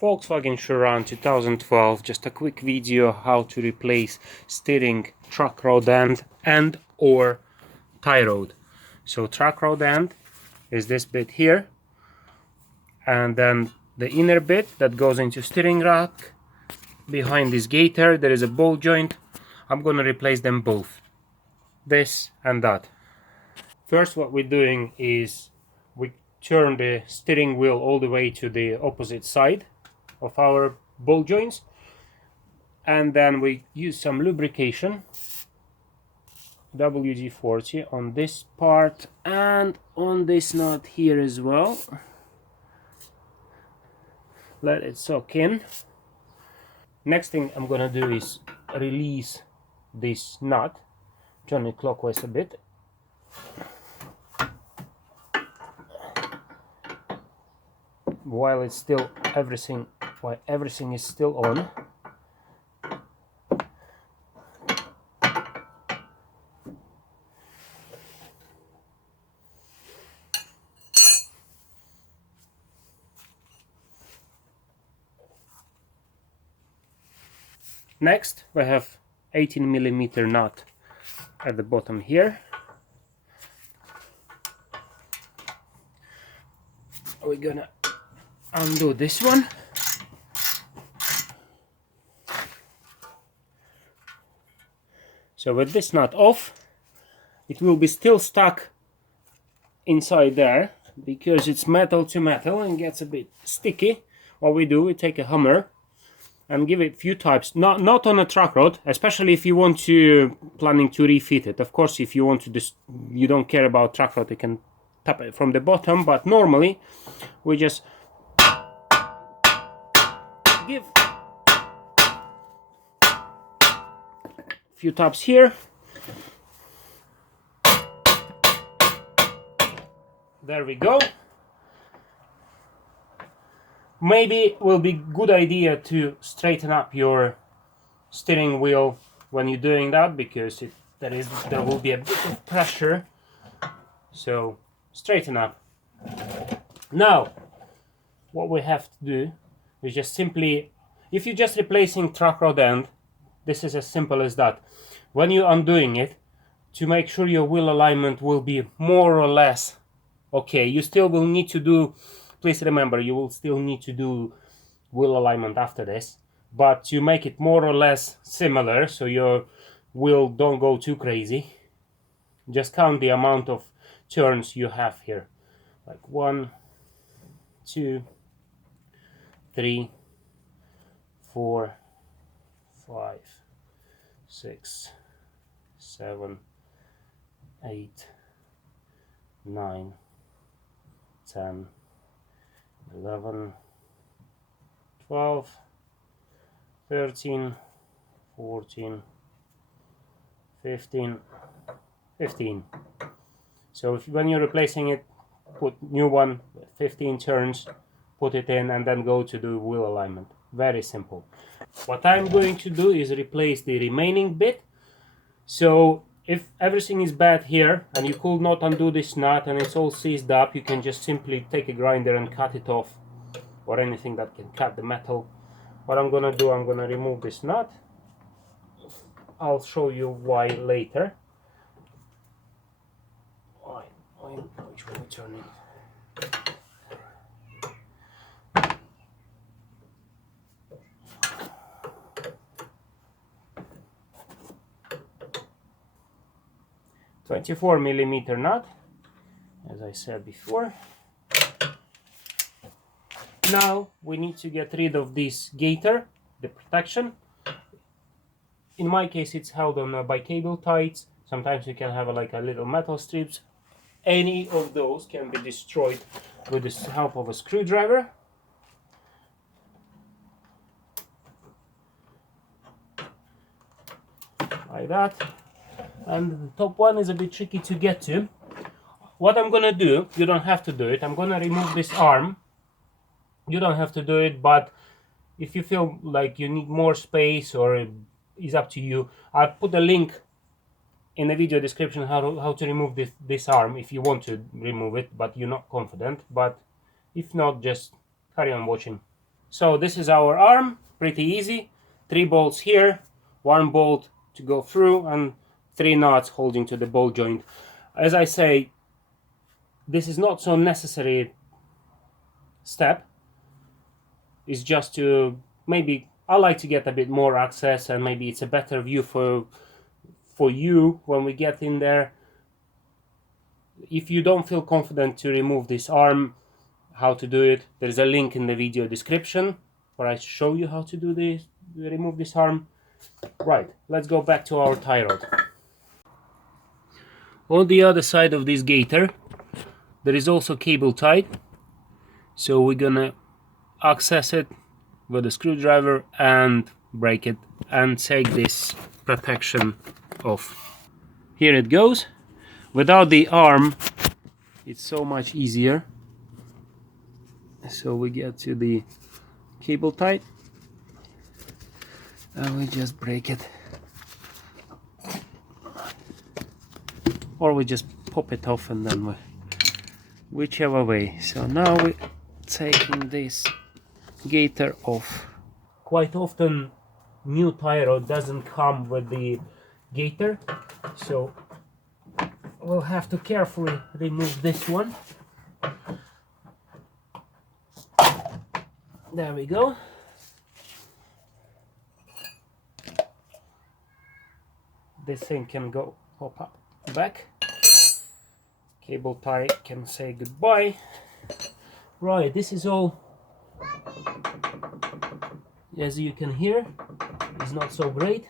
Volkswagen Sharan 2012, just a quick video how to replace steering truck rod end and or tie rod. So truck rod end is this bit here, and then the inner bit that goes into steering rack. Behind this gaiter there is a ball joint. I'm gonna replace them both, this and that. First, what we're doing is we turn the steering wheel all the way to the opposite side of our ball joints, and then we use some lubrication, WD-40, on this part and on this nut here as well. Let it soak in. Next thing I'm gonna do is release this nut, turn it clockwise a bit. While it's still everything is still on. Next, we have 18mm nut at the bottom here. We're gonna undo this one. So with this nut off, it will be still stuck inside there because it's metal to metal and gets a bit sticky. What we do, we take a hammer and give it a few taps, not on a truck rod, especially if you want to planning to refit it. Of course, if you want to you don't care about truck rod, you can tap it from the bottom, but normally we just give a few taps here. There we go. Maybe it will be good idea to straighten up your steering wheel when you're doing that, because there will be a bit of pressure. So straighten up. Now what we have to do is just simply, if you're just replacing truck rod end, this is as simple as that. When you're undoing it, to make sure your wheel alignment will be more or less okay, you still will need to do, please remember, you will still need to do wheel alignment after this, but to make it more or less similar so your wheel don't go too crazy, just count the amount of turns you have here, like 1, 2, 3, 4, 5, 6, 7, 8, 9, 10, 11, 12, 13, 14, 15. So when you're replacing it, put new one, 15 turns, put it in, and then go to do wheel alignment. Very simple. What I'm going to do is replace the remaining bit. So if everything is bad here and you could not undo this nut and it's all seized up, you can just simply take a grinder and cut it off, or anything that can cut the metal. What I'm gonna do, I'm gonna remove this nut. I'll show you why later. Which way we turn it? 24mm nut, as I said before. Now we need to get rid of this gaiter, the protection. In my case, it's held on by cable ties. Sometimes you can have like a little metal strips. Any of those can be destroyed with the help of a screwdriver. Like that. And the top one is a bit tricky to get to. What I'm gonna do, you don't have to do it, I'm gonna remove this arm. You don't have to do it, but if you feel like you need more space, or it's up to you, I'll put a link in the video description how to remove this arm if you want to remove it, but you're not confident. But if not, just carry on watching. So this is our arm, pretty easy. 3 bolts here, 1 bolt to go through, and 3 nuts holding to the ball joint. As I say, this is not so necessary step. It's just to maybe I like to get a bit more access, and maybe it's a better view for you when we get in there. If you don't feel confident to remove this arm, how to do it, there's a link in the video description where I show you how to do this, remove this arm. Right, let's go back to our tie rod. On the other side of this gaiter there is also cable tied, so we're gonna access it with a screwdriver and break it and take this protection off. Here it goes. Without the arm it's so much easier. So we get to the cable tie and we just break it, or we just pop it off, and then whichever way. So now we're taking this gaiter off. Quite often new tie rod doesn't come with the gaiter, so we'll have to carefully remove this one. There we go. This thing can go pop up back. Cable tie can say goodbye. Right, this is all, as you can hear, is not so great,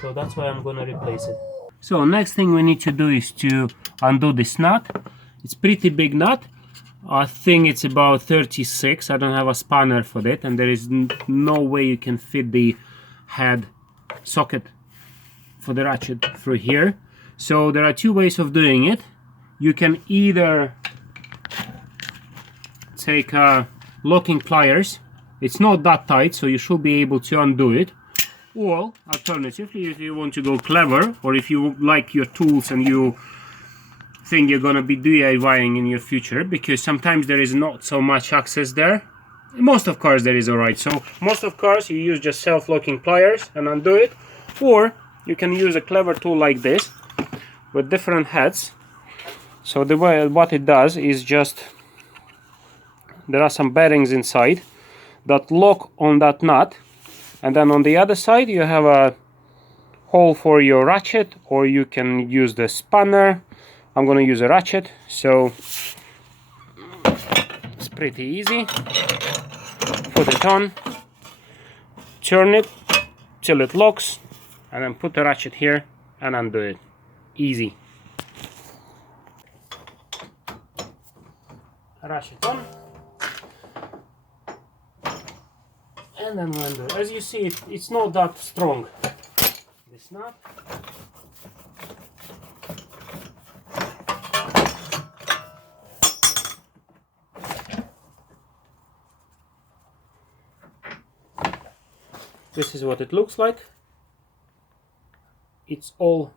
so that's why I'm gonna replace it. So next thing we need to do is to undo this nut. It's pretty big nut. I think it's about 36. I don't have a spanner for that, and there is no way you can fit the head socket for the ratchet through here. So there are 2 ways of doing it. You can either take locking pliers. It's not that tight, so you should be able to undo it. Or alternatively, if you want to go clever, or if you like your tools and you think you're gonna be DIYing in your future, because sometimes there is not so much access there. Most of cars there is alright, so most of cars you use just self-locking pliers and undo it, or you can use a clever tool like this with different heads. So the way what it does is just, there are some bearings inside that lock on that nut, and then on the other side you have a hole for your ratchet, or you can use the spanner. I'm gonna use a ratchet, so it's pretty easy. Put it on, turn it till it locks, and then put the ratchet here and undo it. Easy. Ratchet on, and then undo it. As you see, it's not that strong, this nut. This is what it looks like. It all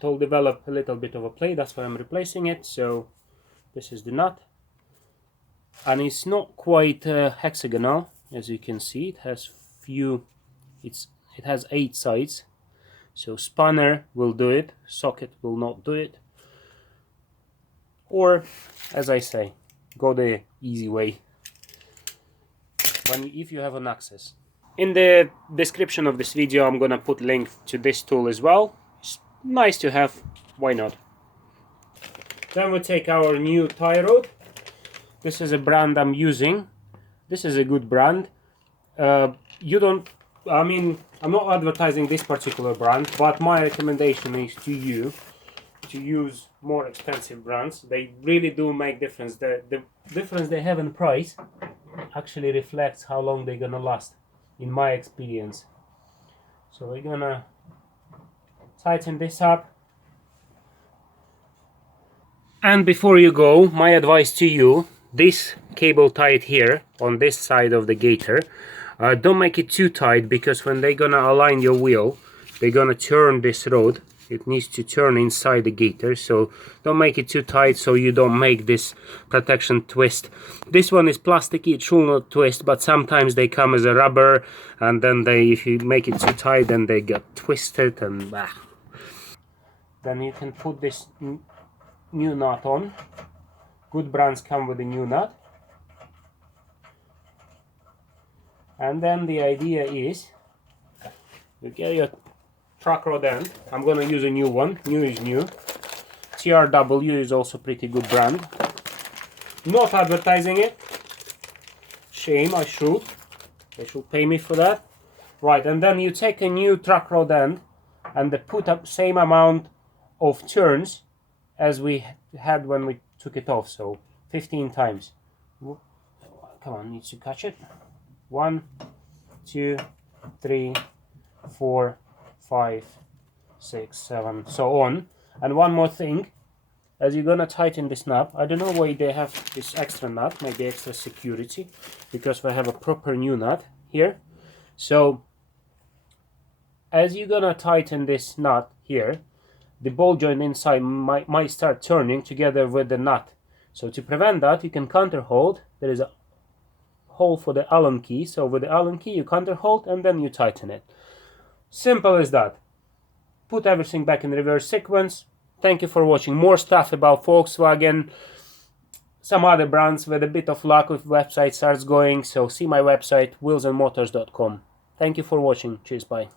developed a little bit of a play, that's why I'm replacing it. So this is the nut, and it's not quite hexagonal, as you can see. It has it has 8 sides, so spanner will do it, socket will not do it. Or, as I say, go the easy way if you have an access. In the description of this video I'm gonna put link to this tool as well. It's nice to have, why not? Then we take our new tie rod. This is a brand I'm using. This is a good brand. I'm not advertising this particular brand, but my recommendation is to use more expensive brands. They really do make difference. The difference they have in price actually reflects how long they're gonna last, in my experience. So we're gonna tighten this up. And before you go, my advice to you, this cable tied here on this side of the gaiter, don't make it too tight, because when they're gonna align your wheel, they're gonna turn this rod It needs to turn inside the gaiter, so don't make it too tight so you don't make this protection twist. This one is plasticky, it should not twist, but sometimes they come as a rubber, and then if you make it too tight, then they get twisted and bah. Then you can put this new nut on. Good brands come with a new nut. And then the idea is, you get your truck rod end. I'm gonna use a new one. New is new. TRW is also pretty good brand. Not advertising it. Shame, I should. They should pay me for that. Right, and then you take a new truck rod end and they put up same amount of turns as we had when we took it off. So 15 times. Come on, need to catch it. 1, 2, 3, 4, 5, 6, 7, so on. And one more thing, as you're gonna tighten this nut, I don't know why they have this extra nut, maybe extra security, because we have a proper new nut here. So as you're gonna tighten this nut here, the ball joint inside might start turning together with the nut. So to prevent that, you can counter hold. There is a hole for the Allen key, so with the Allen key you counter hold and then you tighten it. Simple as that. Put everything back in reverse sequence. Thank you for watching. More stuff about Volkswagen, some other brands with a bit of luck if website starts going. So see my website, wheelsandmotors.com. Thank you for watching. Cheers, bye.